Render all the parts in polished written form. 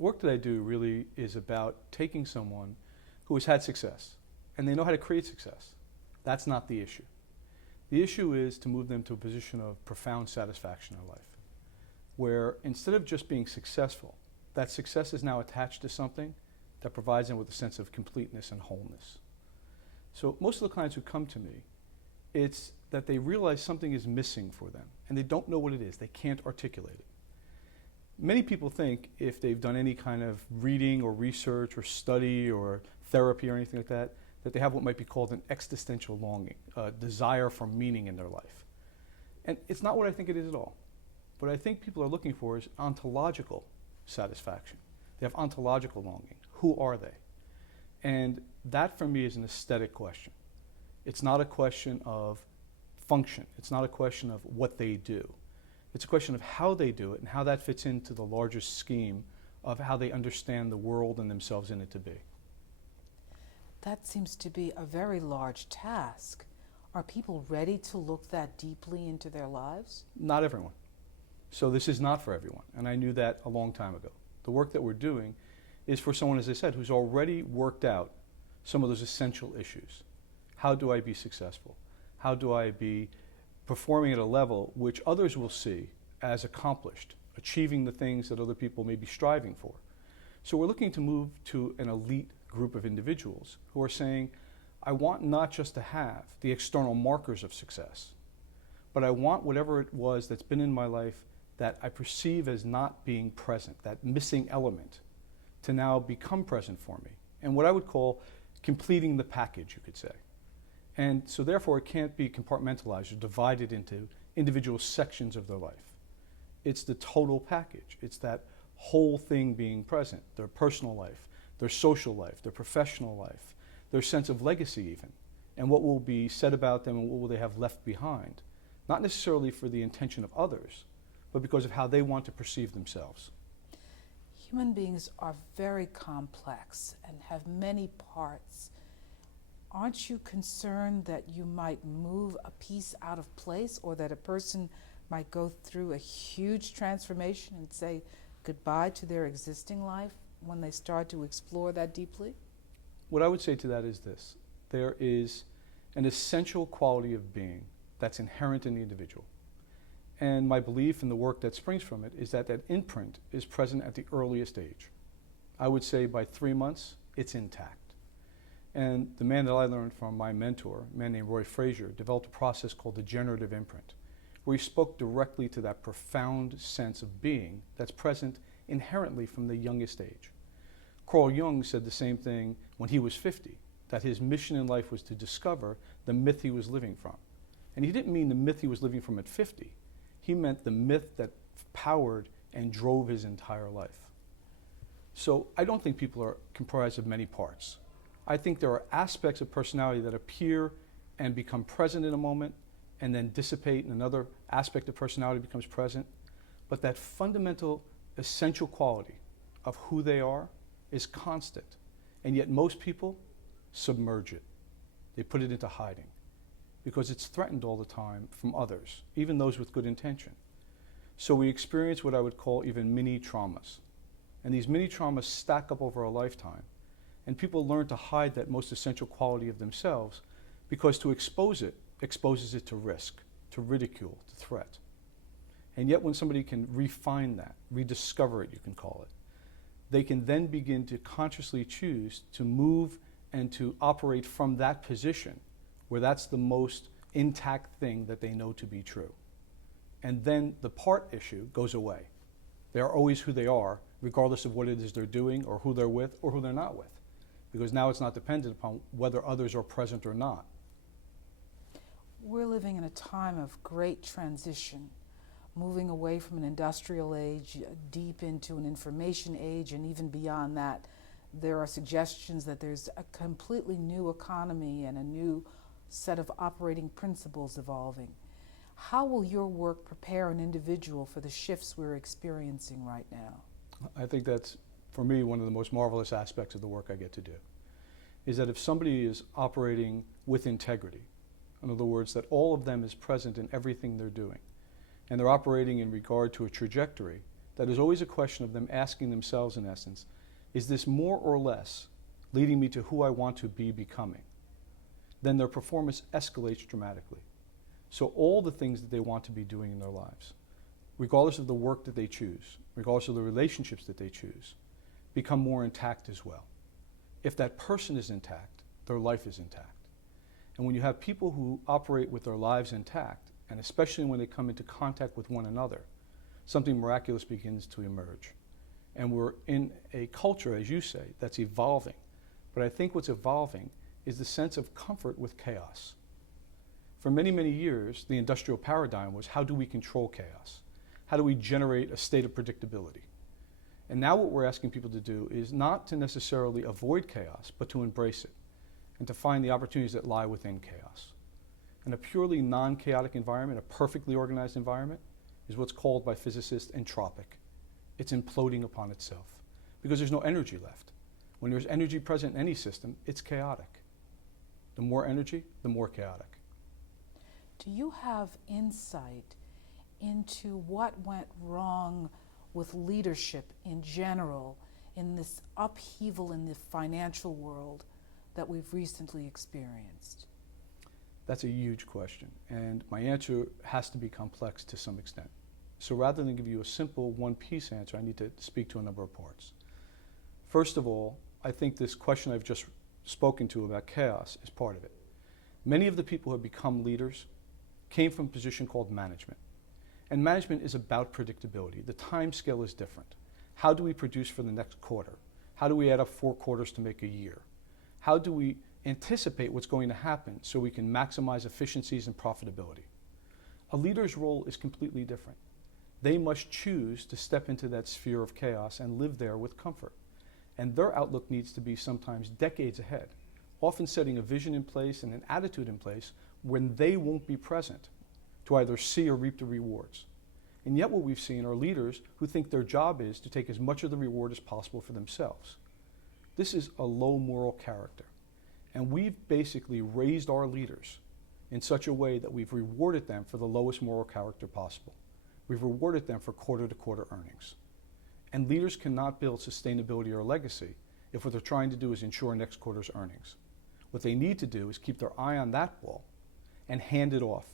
The work that I do really is about taking someone who has had success and they know how to create success. That's not the issue. The issue is to move them to a position of profound satisfaction in life, where instead of just being successful, that success is now attached to something that provides them with a sense of completeness and wholeness. So most of the clients who come to me, it's that they realize something is missing for them and they don't know what it is. They can't articulate it. Many people think if they've done any kind of reading or research or study or therapy or anything like that, that they have what might be called an existential longing, a desire for meaning in their life. And it's not what I think it is at all. What I think people are looking for is ontological satisfaction. They have ontological longing. Who are they? And that for me is an aesthetic question. It's not a question of function. It's not a question of what they do. It's a question of how they do it and how that fits into the larger scheme of how they understand the world and themselves in it to be. That seems to be a very large task. Are people ready to look that deeply into their lives? Not everyone. So this is not for everyone, and I knew that a long time ago. The work that we're doing is for someone, as I said, who's already worked out some of those essential issues. How do I be successful? How do I be performing at a level which others will see as accomplished, achieving the things that other people may be striving for? So we're looking to move to an elite group of individuals who are saying, I want not just to have the external markers of success, but I want whatever it was that's been in my life that I perceive as not being present, that missing element, to now become present for me. And what I would call completing the package, you could say. And so therefore it can't be compartmentalized or divided into individual sections of their life. It's the total package. It's that whole thing being present, their personal life, their social life, their professional life, their sense of legacy even, and what will be said about them and what will they have left behind. Not necessarily for the intention of others, but because of how they want to perceive themselves. Human beings are very complex and have many parts. Aren't you concerned that you might move a piece out of place, or that a person might go through a huge transformation and say goodbye to their existing life when they start to explore that deeply? What I would say to that is this. There is an essential quality of being that's inherent in the individual. And my belief in the work that springs from it is that that imprint is present at the earliest age. I would say by 3 months, it's intact. And the man that I learned from, my mentor, a man named Roy Frazier, developed a process called the generative imprint, where he spoke directly to that profound sense of being that's present inherently from the youngest age. Carl Jung said the same thing when he was 50, that his mission in life was to discover the myth he was living from. And he didn't mean the myth he was living from at 50. He meant the myth that powered and drove his entire life. So I don't think people are comprised of many parts. I think there are aspects of personality that appear and become present in a moment and then dissipate and another aspect of personality becomes present. But that fundamental, essential quality of who they are is constant. And yet most people submerge it. They put it into hiding because it's threatened all the time from others, even those with good intention. So we experience what I would call even mini traumas. And these mini traumas stack up over a lifetime. And people learn to hide that most essential quality of themselves because to expose it exposes it to risk, to ridicule, to threat. And yet when somebody can refine that, rediscover it, you can call it, they can then begin to consciously choose to move and to operate from that position where that's the most intact thing that they know to be true. And then the part issue goes away. They are always who they are, regardless of what it is they're doing or who they're with or who they're not with. Because now it's not dependent upon whether others are present or not. We're living in a time of great transition, moving away from an industrial age deep into an information age, and even beyond that, there are suggestions that there's a completely new economy and a new set of operating principles evolving. How will your work prepare an individual for the shifts we're experiencing right now? I think that's, for me, one of the most marvelous aspects of the work I get to do, is that if somebody is operating with integrity, in other words, that all of them is present in everything they're doing, and they're operating in regard to a trajectory that is always a question of them asking themselves, in essence, is this more or less leading me to who I want to be becoming? Then their performance escalates dramatically. So all the things that they want to be doing in their lives, regardless of the work that they choose, regardless of the relationships that they choose, become more intact as well. If that person is intact, their life is intact. And when you have people who operate with their lives intact, and especially when they come into contact with one another, something miraculous begins to emerge. And we're in a culture, as you say, that's evolving. But I think what's evolving is the sense of comfort with chaos. For many, many years, the industrial paradigm was, how do we control chaos? How do we generate a state of predictability? And now what we're asking people to do is not to necessarily avoid chaos, but to embrace it and to find the opportunities that lie within chaos. And a purely non-chaotic environment, a perfectly organized environment, is what's called by physicists entropic. It's imploding upon itself because there's no energy left. When there's energy present in any system, it's chaotic. The more energy, the more chaotic. Do you have insight into what went wrong with leadership in general in this upheaval in the financial world that we've recently experienced? That's a huge question, and my answer has to be complex to some extent. So rather than give you a simple one-piece answer, I need to speak to a number of parts. First of all, I think this question I've just spoken to about chaos is part of it. Many of the people who have become leaders came from a position called management. And management is about predictability. The time scale is different. How do we produce for the next quarter? How do we add up 4 quarters to make a year? How do we anticipate what's going to happen so we can maximize efficiencies and profitability? A leader's role is completely different. They must choose to step into that sphere of chaos and live there with comfort. And their outlook needs to be sometimes decades ahead, often setting a vision in place and an attitude in place when they won't be present to either see or reap the rewards. And yet what we've seen are leaders who think their job is to take as much of the reward as possible for themselves. This is a low moral character. And we've basically raised our leaders in such a way that we've rewarded them for the lowest moral character possible. We've rewarded them for quarter-to-quarter earnings. And leaders cannot build sustainability or legacy if what they're trying to do is ensure next quarter's earnings. What they need to do is keep their eye on that ball and hand it off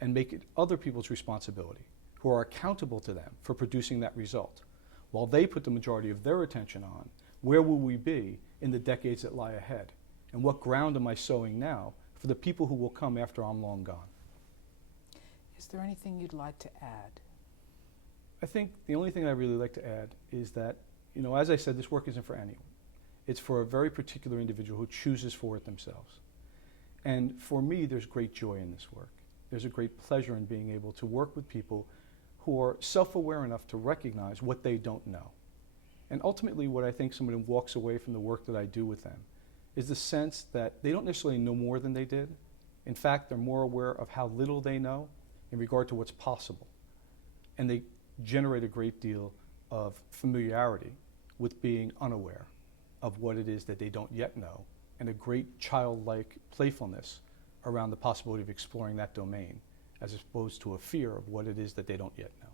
and make it other people's responsibility who are accountable to them for producing that result, while they put the majority of their attention on where will we be in the decades that lie ahead, and what ground am I sowing now for the people who will come after I'm long gone. Is there anything you'd like to add? I think the only thing I really like to add is that, as I said, this work isn't for anyone. It's for a very particular individual who chooses for it themselves. And for me, there's great joy in this work. There's a great pleasure in being able to work with people who are self-aware enough to recognize what they don't know. And ultimately, what I think someone walks away from the work that I do with them is the sense that they don't necessarily know more than they did. In fact, they're more aware of how little they know in regard to what's possible. And they generate a great deal of familiarity with being unaware of what it is that they don't yet know, and a great childlike playfulness around the possibility of exploring that domain, as opposed to a fear of what it is that they don't yet know.